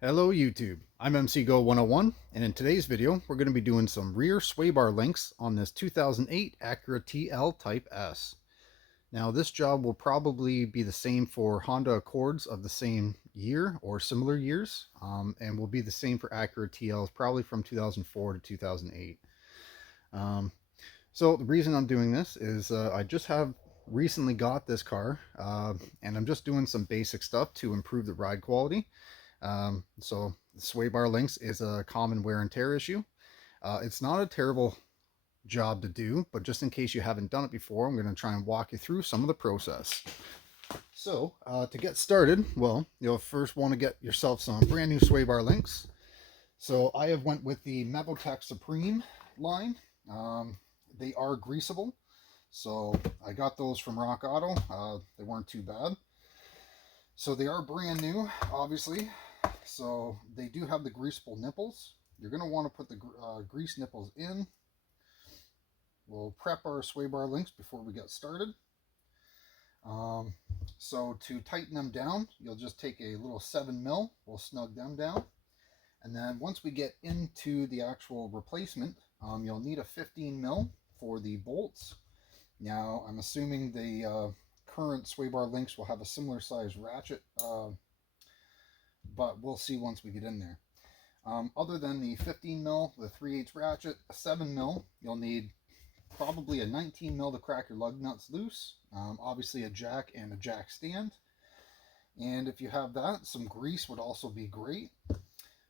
Hello YouTube, I'm MC Go 101, and in today's video we're going to be doing some rear sway bar links on this 2008 Acura TL Type S. Now this job will probably be the same for Honda Accords of the same year or similar years, and will be the same for Acura TLs probably from 2004 to 2008. So the reason I'm doing this is I just have recently got this car, and I'm just doing some basic stuff to improve the ride quality. So sway bar links is a common wear and tear issue. It's not a terrible job to do, but just in case you haven't done it before, I'm going to try and walk you through some of the process. So to get started, well, you'll first want to get yourself some brand new sway bar links. So I have went with the Mevotech Supreme line. They are greasable, so I got those from Rock Auto. They weren't too bad. So they are brand new, obviously. So they do have the greasable nipples. You're going to want to put the grease nipples in. We'll prep our sway bar links before we get started. So to tighten them down, you'll just take a little 7mm. We'll snug them down. And then once we get into the actual replacement, you'll need a 15mm for the bolts. Now, I'm assuming the current sway bar links will have a similar size ratchet, but we'll see once we get in there. Other than the 15mm, the 3/8 ratchet, a 7mm, you'll need probably a 19mm to crack your lug nuts loose, obviously a jack and a jack stand. And if you have that, some grease would also be great.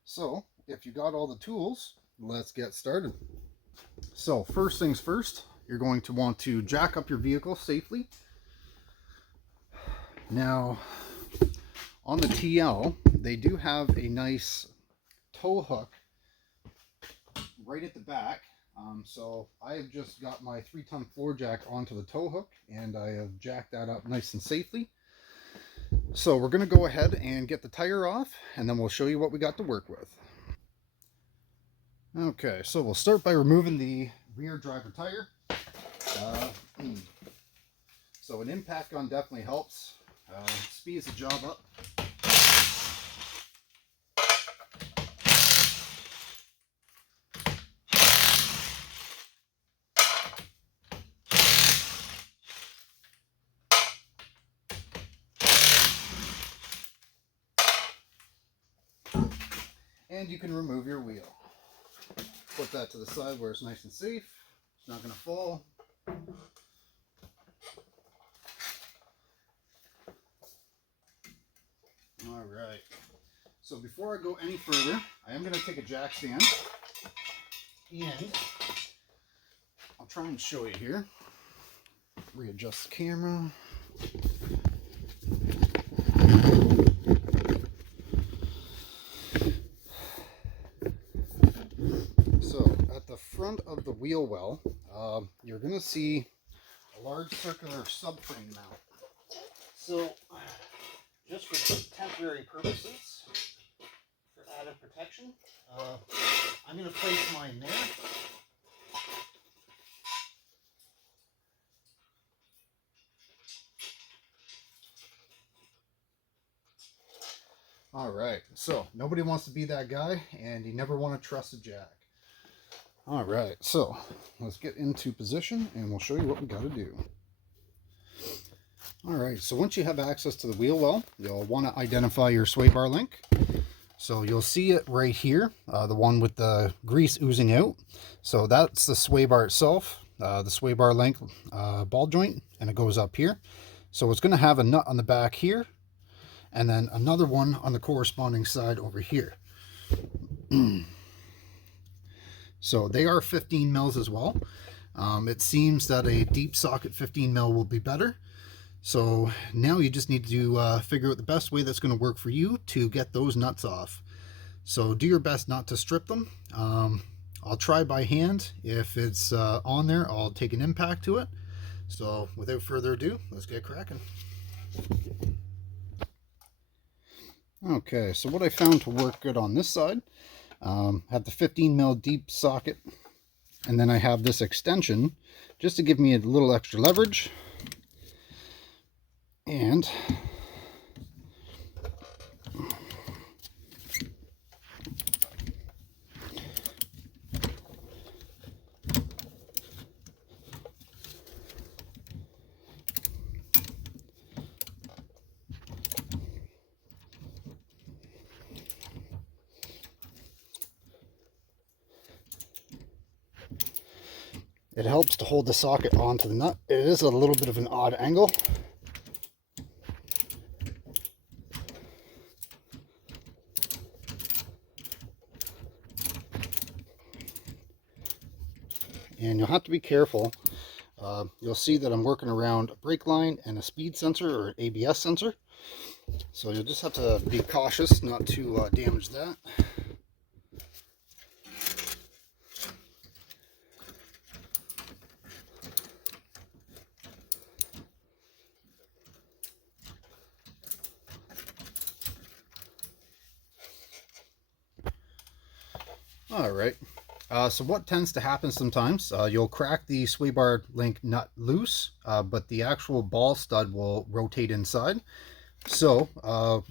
So if you got all the tools, let's get started. So first things first, you're going to want to jack up your vehicle safely. Now, on the TL, they do have a nice tow hook right at the back. So I have just got my 3-ton floor jack onto the tow hook, and I have jacked that up nice and safely. So we're going to go ahead and get the tire off, and then we'll show you what we got to work with. Okay, so we'll start by removing the rear driver tire. So an impact gun definitely helps. Speeds the job up. And you can remove your wheel. Put that to the side where it's nice and safe. It's not going to fall. All right. So before I go any further, I am going to take a jack stand, and I'll try and show you here. Readjust the camera. So at the front of the wheel well, you're going to see a large circular subframe mount. So just for temporary purposes, for added protection, I'm going to place mine there. All right, so nobody wants to be that guy, and you never want to trust a jack. All right, so let's get into position, and we'll show you what we got to do. All right, so once you have access to the wheel well, you'll want to identify your sway bar link. So you'll see it right here, the one with the grease oozing out. So that's the sway bar itself, the sway bar link ball joint, and it goes up here. So it's going to have a nut on the back here, and then another one on the corresponding side over here. So they are 15 mils as well. It seems that a deep socket 15 mil will be better. So now you just need to figure out the best way that's going to work for you to get those nuts off. So do your best not to strip them. I'll try by hand. If it's on there, I'll take an impact to it. So without further ado, let's get cracking. Okay, so what I found to work good on this side, have the 15 mil deep socket, and then I have this extension just to give me a little extra leverage. And It helps to hold the socket onto the nut. It is a little bit of an odd angle. And you'll have to be careful. You'll see that I'm working around a brake line and a speed sensor or an ABS sensor. So you'll just have to be cautious not to damage that. All right. So what tends to happen sometimes, you'll crack the sway bar link nut loose, but the actual ball stud will rotate inside. So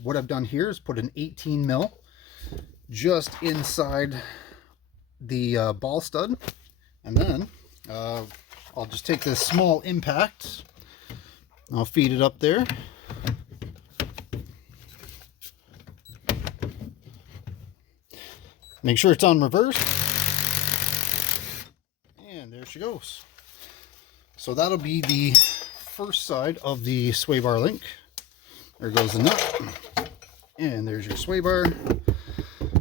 what I've done here is put an 18 mil just inside the ball stud, and then I'll just take this small impact, I'll feed it up there. Make sure it's on reverse. And there she goes. So that'll be the first side of the sway bar link. There goes the nut. And there's your sway bar.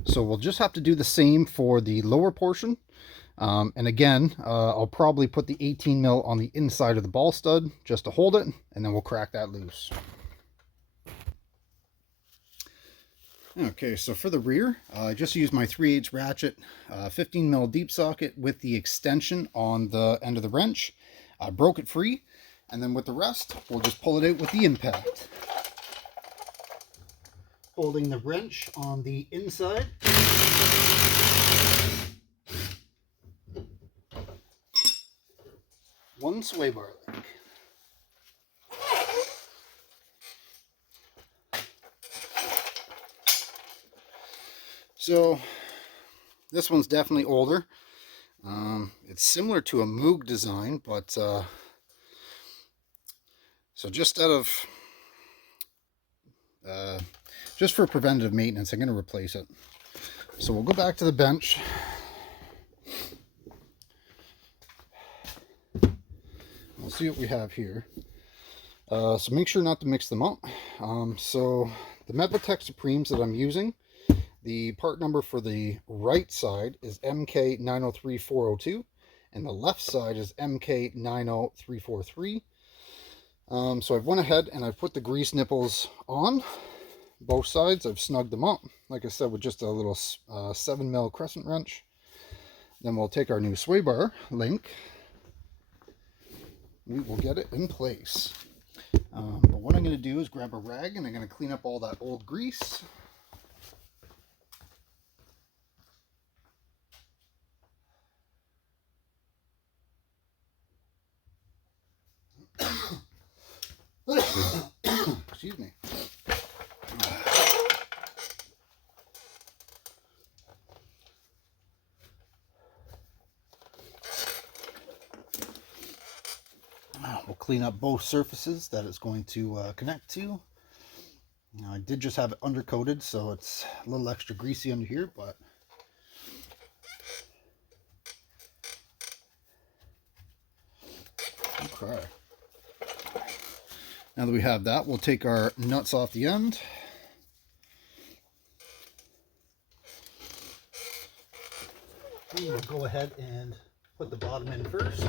So we'll just have to do the same for the lower portion. And again, I'll probably put the 18 mil on the inside of the ball stud just to hold it, and then we'll crack that loose. Okay, so for the rear, I just used my 3/8 ratchet, 15 mil deep socket with the extension on the end of the wrench. I broke it free, and then with the rest, we'll just pull it out with the impact. Holding the wrench on the inside. One sway bar link. So this one's definitely older. It's similar to a Moog design, but so just out of just for preventative maintenance, I'm going to replace it. So we'll go back to the bench. We'll see what we have here. So make sure not to mix them up. So the Mevotech Supremes that I'm using, the part number for the right side is MK903402, and the left side is MK90343. So I've went ahead and I've put the grease nipples on both sides. I've snugged them up, like I said, with just a little 7 mil crescent wrench. Then we'll take our new sway bar link. We will get it in place. But what I'm going to do is grab a rag and I'm going to clean up all that old grease. Excuse me. We'll clean up both surfaces that it's going to connect to. Now, I did just have it undercoated, so it's a little extra greasy under here, but okay. Now that we have that, we'll take our nuts off the end. And we'll go ahead and put the bottom in first.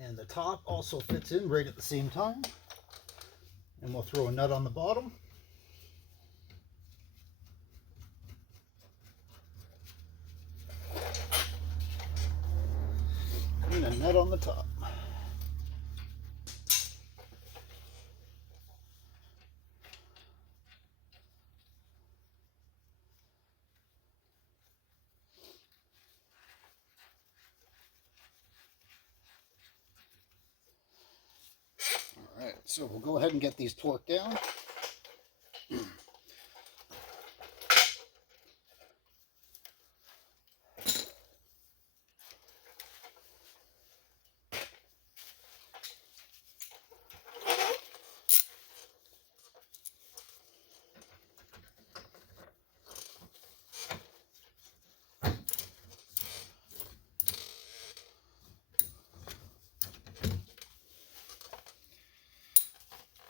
And the top also fits in right at the same time. And we'll throw a nut on the bottom. And a nut on the top. Alright, so we'll go ahead and get these torqued down.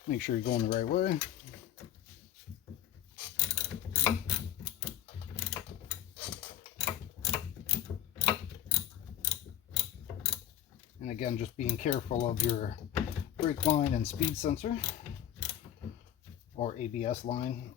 Make sure you're going the right way. And again, just being careful of your brake line and speed sensor or ABS line.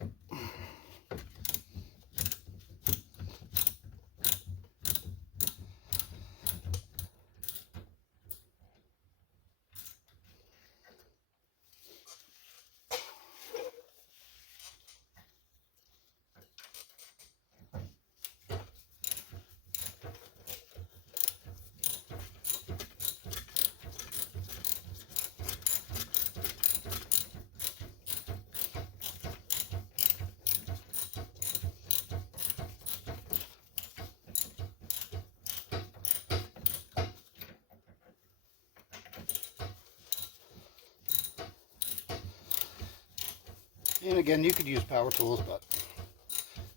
And again, you could use power tools, but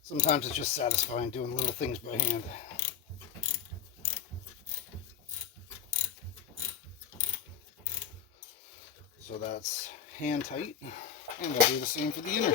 sometimes it's just satisfying doing little things by hand. So that's hand tight, and we'll do the same for the inner.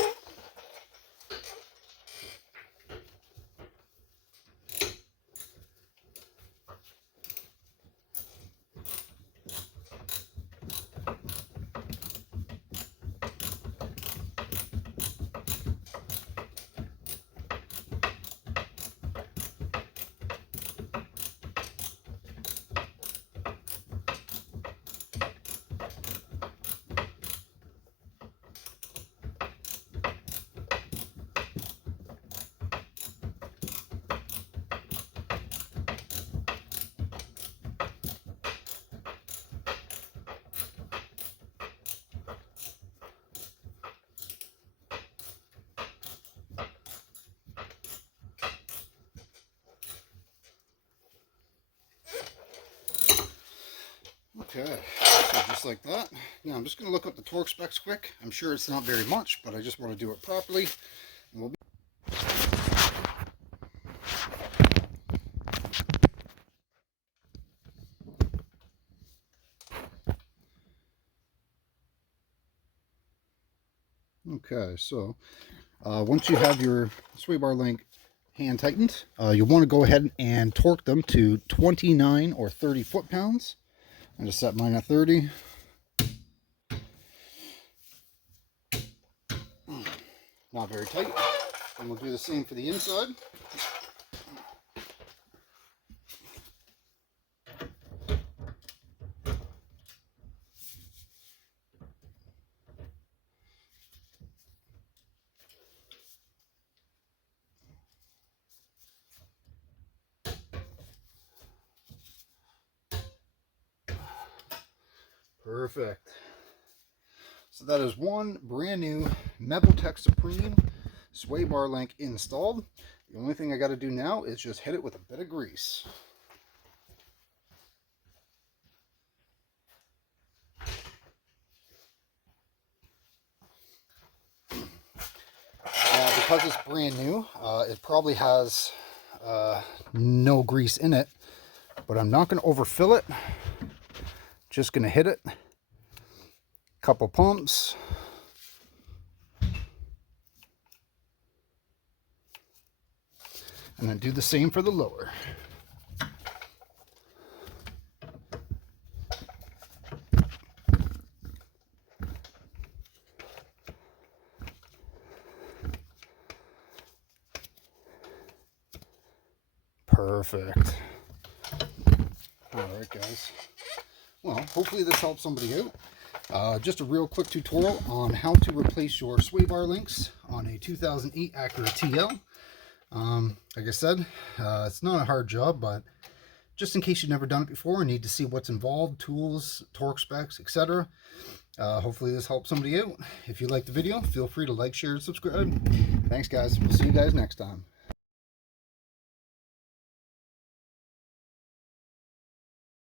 Okay, so just like that. Now I'm just going to look up the torque specs quick. I'm sure it's not very much, but I just want to do it properly. And we'll be okay, so once you have your sway bar link hand tightened, you'll want to go ahead and torque them to 29 or 30 foot-pounds. I just set mine at 30. Not very tight. And we'll do the same for the inside. Perfect. So that is one brand new Mevotech Supreme sway bar link installed. The only thing I got to do now is just hit it with a bit of grease. Because it's brand new, it probably has no grease in it, but I'm not going to overfill it. Just going to hit it. Couple pumps. And then do the same for the lower. Perfect. Alright guys. Well, hopefully this helps somebody out. Just a real quick tutorial on how to replace your sway bar links on a 2008 Acura TL. Like I said, it's not a hard job, but just in case you've never done it before and need to see what's involved, tools, torque specs, etc. Hopefully this helps somebody out. If you liked the video, feel free to like, share, and subscribe. Thanks guys. We'll see you guys next time.